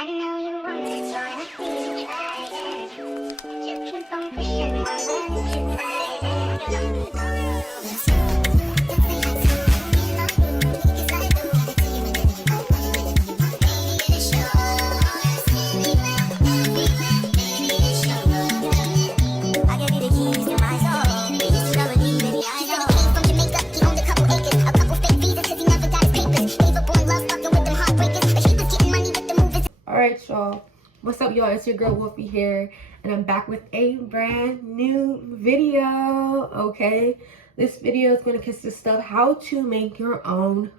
I know you want to join me, just keep on pushing my Alright, y'all, what's up, y'all? It's your girl Wolfie here, and I'm back with a brand new video. Okay, this video is going to consist of how to make your own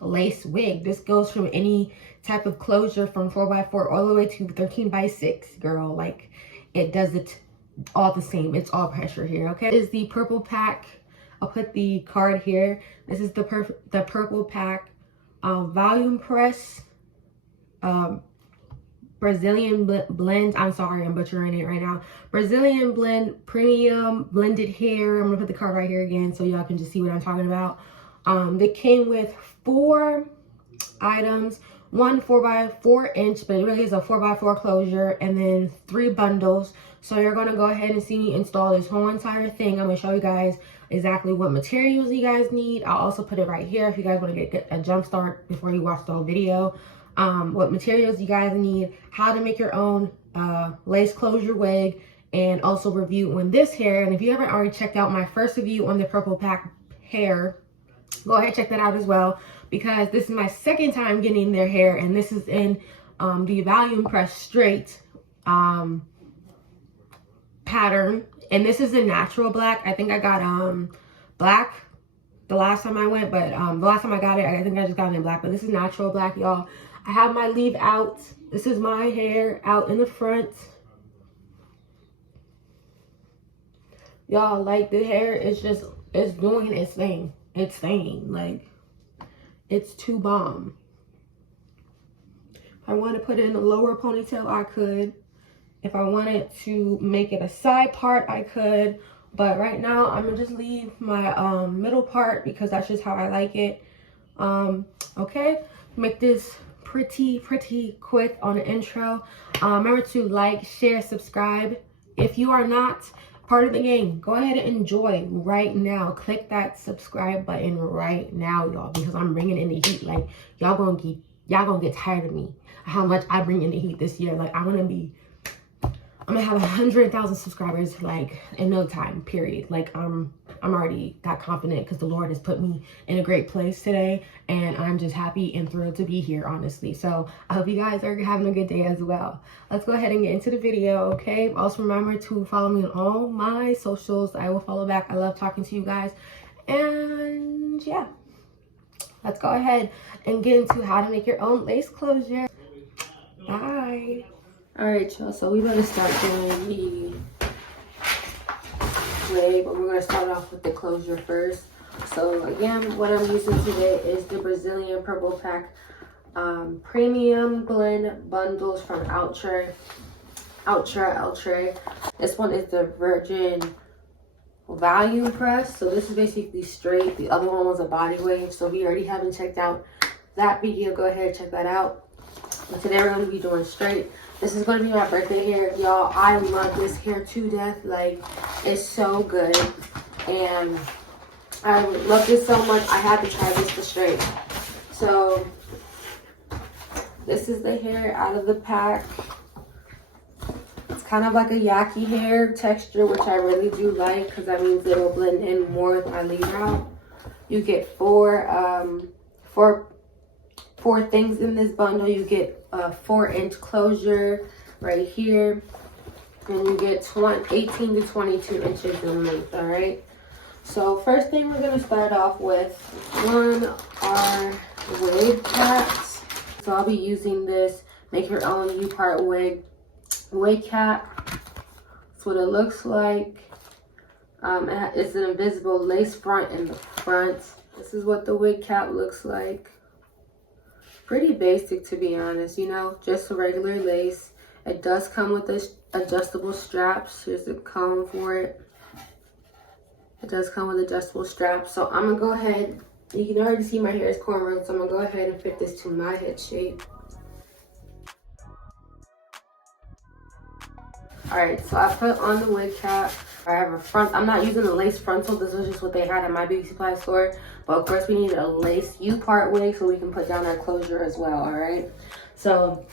lace wig. This goes from any type of closure from 4x4 all the way to 13x6, girl. Like, it does it all the same. It's all pressure here. Okay, this is the purple pack. I'll put the card here. This is the purple pack volume press Brazilian blend. I'm sorry, I'm butchering it right now. Brazilian blend premium blended hair. I'm gonna put the card right here again so y'all can just see what I'm talking about. They came with 4 items, one 4x4 inch, but it really is a 4x4 closure, and then 3 bundles. So you're gonna go ahead and see me install this whole entire thing. I'm gonna show you guys exactly what materials you guys need. I'll also put it right here if you guys want to get a jump start before you watch the whole video. What materials you guys need, how to make your own lace closure wig, and also review on this hair. And if you haven't already checked out my first review on the purple pack hair, go ahead and check that out as well, because this is my second time getting their hair, and this is in the volume press straight pattern, and this is a natural black. I think I got black the last time I went, but the last time I got it, I think I just got it in black, but this is natural black, y'all. I have my leave out. This is my hair out in the front. Y'all, like, the hair is just, it's doing its thing. It's staying, like, it's too bomb. If I want to put it in a lower ponytail, I could. If I wanted to make it a side part, I could. But right now, I'm gonna just leave my middle part because that's just how I like it. Okay, make this pretty quick on the intro. Remember to like, share, subscribe. If you are not part of the game, go ahead and enjoy right now. Click that subscribe button right now, y'all, because I'm bringing in the heat. Like, y'all gonna get tired of me, how much I bring in the heat this year. Like, I'm gonna have 100,000 subscribers like in no time, period. Like, I'm already that confident because the Lord has put me in a great place today, and I'm just happy and thrilled to be here, honestly. So I hope you guys are having a good day as well. Let's go ahead and get into the video. Okay, also remember to follow me on all my socials. I will follow back. I love talking to you guys. And yeah, let's go ahead and get into how to make your own lace closure. Bye. All right, y'all, so we're gonna start doing the wig, but we're gonna start off with the closure first. So again, what I'm using today is the Brazilian purple pack premium blend bundles from Outre. This one is the virgin volume press. So this is basically straight. The other one was a body wave. So if you already haven't checked out that video, go ahead and check that out. But today we're gonna be doing straight. This is going to be my birthday hair, y'all. I love this hair to death. Like, it's so good. And I love this so much, I had to try this to straight. So, this is the hair out of the pack. It's kind of like a yaki hair texture, which I really do like, because that means it will blend in more with my leave out. You get four things in this bundle. You get a 4-inch closure right here, and you get 18 to 22 inches in length. All right, so first thing we're going to start off with are wig caps. So I'll be using this make your own U-part wig cap. That's what it looks like. It's an invisible lace front in the front. This is what the wig cap looks like. Pretty basic, to be honest, you know, just a regular lace. It does come with this adjustable straps. Here's the comb for it. It does come with adjustable straps. So I'm gonna go ahead, you can already see my hair is cornrowed, so I'm gonna go ahead and fit this to my head shape. Alright, so I put on the wig cap. I have a front. I'm not using the lace frontal. This was just what they had at my beauty supply store. But of course, we need a lace U-part wig so we can put down our closure as well. Alright. So,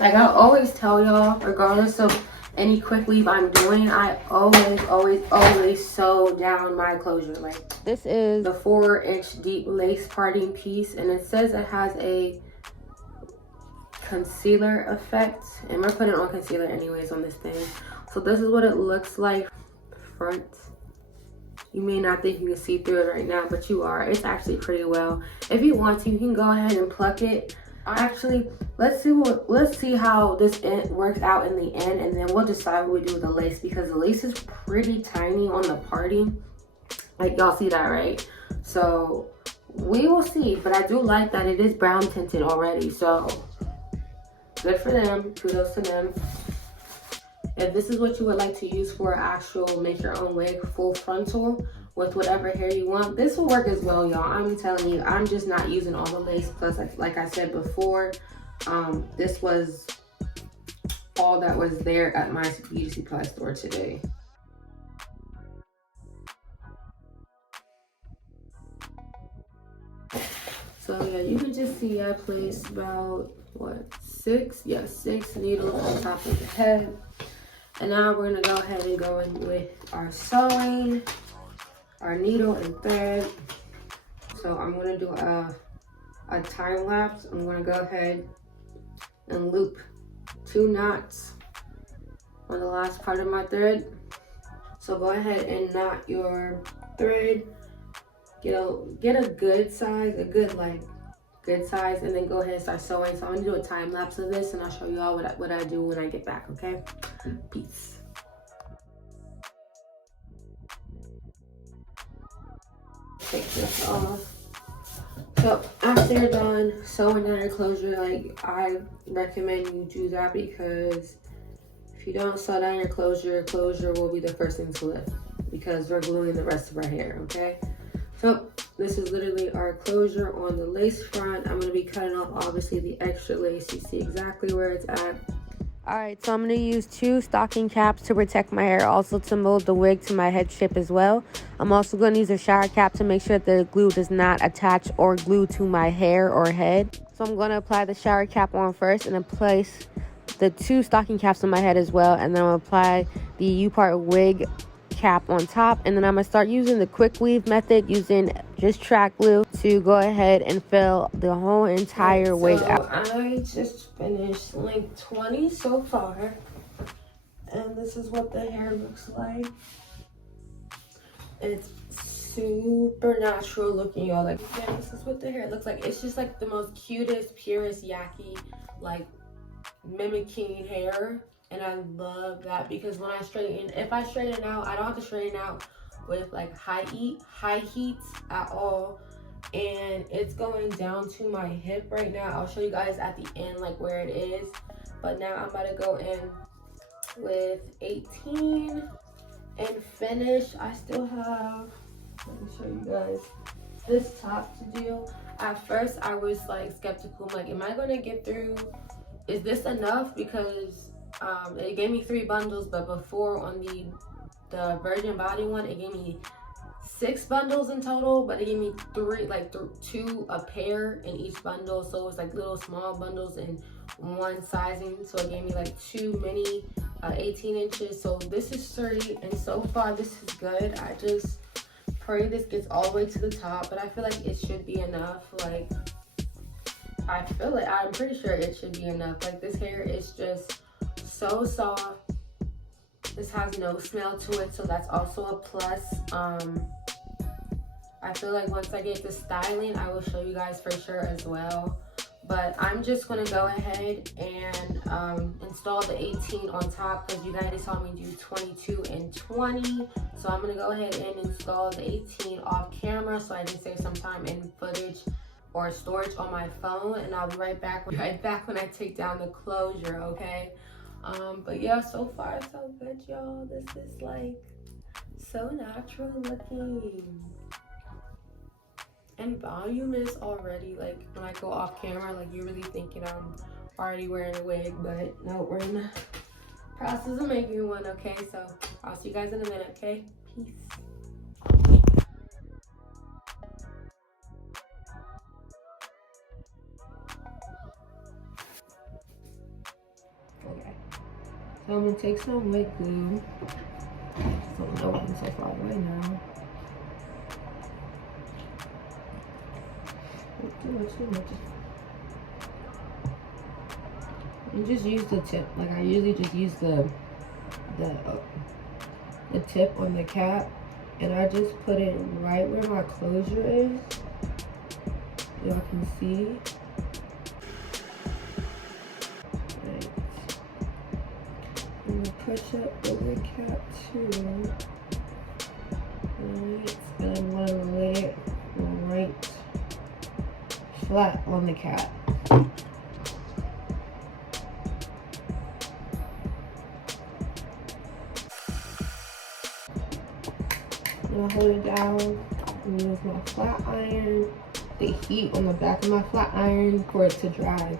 like I always tell y'all, regardless of any quick weave I'm doing, I always sew down my closure. Like, this is the 4-inch deep lace parting piece, and it says it has a concealer effect, and we're putting on concealer anyways on this thing. So this is what it looks like front. You may not think you can see through it right now, but you are. It's actually pretty well. If you want to, you can go ahead and pluck it. Actually, let's see how this works out in the end, and then we'll decide what we do with the lace, because the lace is pretty tiny on the parting. Like, y'all see that, right? So we will see, but I do like that it is brown tinted already, so good for them. Kudos to them. If this is what you would like to use for actual make your own wig, full frontal with whatever hair you want, this will work as well, y'all. I'm telling you, I'm just not using all the lace. Plus, like I said before, this was all that was there at my beauty supply store today. So yeah, you can just see I placed about six needles on top of the head. And now we're gonna go ahead and go in with our sewing, our needle and thread. So I'm gonna do a time lapse. I'm gonna go ahead and loop 2 knots on the last part of my thread. So go ahead and knot your thread. Get a good size, good size, and then go ahead and start sewing. So I'm gonna do a time lapse of this, and I'll show you all what I do when I get back. Okay, peace. Take this off. So after you're done sewing down your closure, like, I recommend you do that, because if you don't sew down your closure will be the first thing to lift, because we're gluing the rest of our hair. Okay. So this is literally our closure on the lace front. I'm going to be cutting off obviously the extra lace. You see exactly where it's at. Alright, so I'm going to use 2 stocking caps to protect my hair, also to mold the wig to my head shape as well. I'm also going to use a shower cap to make sure that the glue does not attach or glue to my hair or head. So I'm going to apply the shower cap on first, and then place the 2 stocking caps on my head as well. And then I'm going to apply the U-part wig cap on top, and then I'm gonna start using the quick weave method, using just track glue to go ahead and fill the whole entire wig out. I just finished length 20 so far, and this is what the hair looks like. It's super natural looking, y'all. Like, yeah, this is what the hair looks like. It's just like the most cutest, purest, yucky, like, mimicking hair. And I love that, because when I straighten, if I straighten out, I don't have to straighten out with like high heat at all. And it's going down to my hip right now. I'll show you guys at the end like where it is. But now I'm about to go in with 18 and finish. I still have, let me show you guys, this top to do. At first I was like skeptical. I'm like, am I gonna get through? Is this enough? Because it gave me 3 bundles, but before on the Virgin Body one, it gave me 6 bundles in total, but it gave me 2 a pair in each bundle. So it was like little small bundles in one sizing. So it gave me like 2 mini 18 inches. So this is sturdy, and so far this is good. I just pray this gets all the way to the top, but I feel like it should be enough. Like, I feel it. I'm pretty sure it should be enough. Like, this hair is just so soft. This has no smell to it, so that's also a plus. I feel like once I get the styling, I will show you guys for sure as well. But I'm just gonna go ahead and install the 18 on top, because you guys saw me do 22 and 20. So I'm gonna go ahead and install the 18 off camera, so I can save some time in footage or storage on my phone, and I'll be right back when I take down the closure. Okay. But yeah, so far so good, y'all. This is like so natural looking, and voluminous already. Like, when I go off camera, like, you're really thinking I'm already wearing a wig, but no, we're in the Process of making one, okay? So I'll see you guys in a minute, okay? Peace. Okay. So I'm gonna take some wig glue. So I'm gonna open so far away now. Too much. And just use the tip. Like I usually just use the tip on the cap, and I just put it right where my closure is. Y'all can see. Right. I'm gonna push up the wig cap too. Right. And I want to lay it right flat on the cap. I'm gonna hold it down and use my flat iron, the heat on the back of my flat iron for it to dry.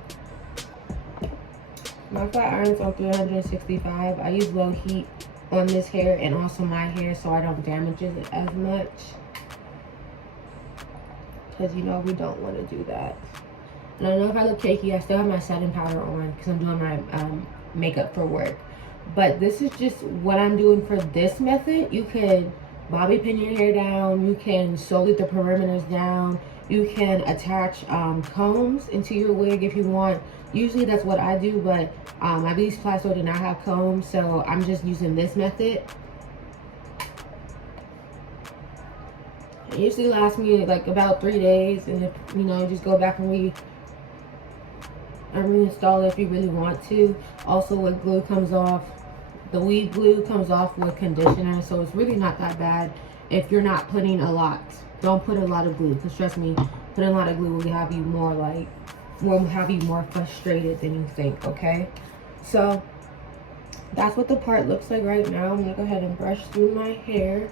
My flat iron's on 365. I use low heat on this hair and also my hair so I don't damage it as much. Because you know we don't want to do that. And I know if I look cakey, I still have my setting powder on because I'm doing my makeup for work. But this is just what I'm doing for this method. You could bobby pin your hair down, you can sew the perimeters down, you can attach combs into your wig if you want. Usually that's what I do, but my beauty supply store did not have combs, so I'm just using this method. It usually lasts me like about 3 days, and if you know, just go back and reinstall it if you really want to. Also, what glue comes off, the weave glue comes off with conditioner, so it's really not that bad if you're not putting a lot. Don't put a lot of glue, because trust me, putting a lot of glue will have you more frustrated than you think, okay? So that's what the part looks like right now. I'm gonna go ahead and brush through my hair.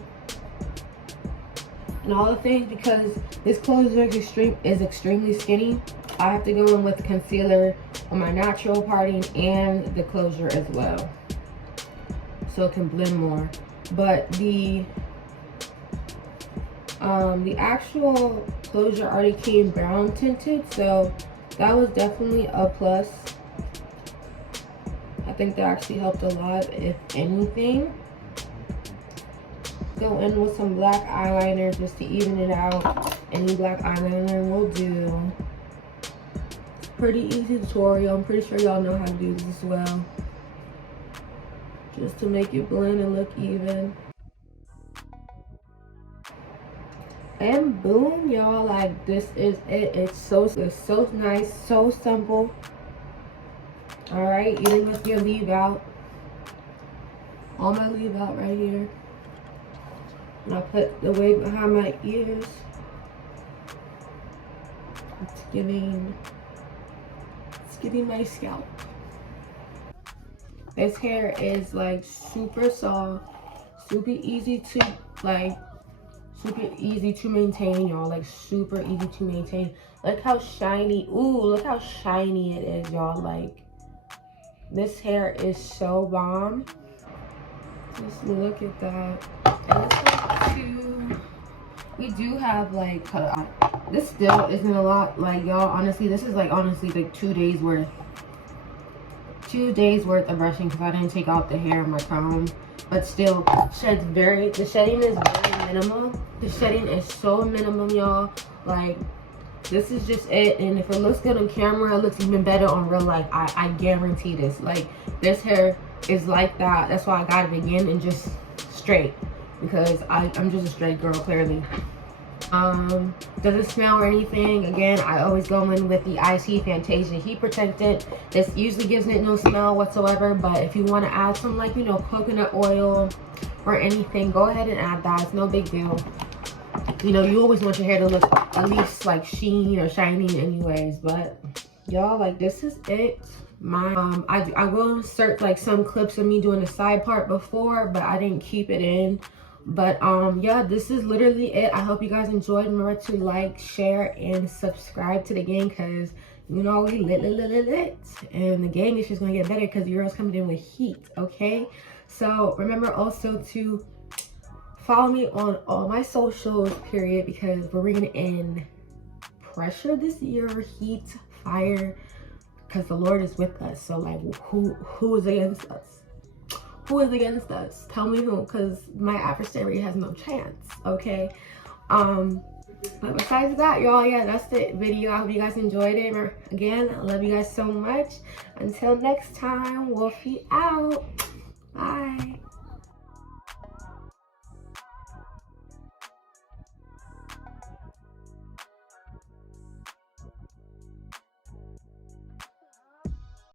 And all the things, because this closure is extremely skinny, I have to go in with concealer on my natural parting and the closure as well, so it can blend more. But the actual closure already came brown tinted, so that was definitely a plus. I think that actually helped a lot, if anything. Go in with some black eyeliner just to even it out. Any black eyeliner will do. Pretty easy tutorial. I'm pretty sure y'all know how to do this as well, just to make it blend and look even. And boom, y'all, like this is it. It's so nice, so simple. All right, even with your leave out, all my leave out right here. And I put the wig behind my ears. It's giving my scalp. This hair is like super soft, super easy to maintain, y'all. Like super easy to maintain. Look how shiny. Ooh, look how shiny it is, y'all. Like this hair is so bomb. Just look at that. And it's like we do have like this still isn't a lot, like y'all. Honestly, this is like like 2 days worth. 2 days worth of brushing, because I didn't take out the hair in my comb. But still, the shedding is very minimal. The shedding is so minimum, y'all. Like this is just it. And if it looks good on camera, it looks even better on real life. I guarantee this. Like this hair is like that. That's why I got it again and just straight, because I'm just a straight girl, clearly. Doesn't smell or anything. Again, I always go in with the IC Fantasia heat protectant. This usually gives it no smell whatsoever, but if you want to add some, like, you know, coconut oil or anything, go ahead and add that. It's no big deal. You know, you always want your hair to look at least like sheen or shiny anyways. But y'all, like, this is it. I will insert like some clips of me doing the side part before, but I didn't keep it in. But yeah, this is literally it. I hope you guys enjoyed. Remember to like, share, and subscribe to the game, because You know, we lit. And the gang is just gonna get better because the girl's coming in with heat, okay? So remember also to follow me on all my socials, period, because we're bringing in pressure this year, heat, fire, because the Lord is with us. So like, who is against us? Who is against us? Tell me who, because my adversary has no chance, okay? But besides that, y'all, yeah, that's the video. I hope you guys enjoyed it. Again, I love you guys so much. Until next time, Wolfie out. Bye.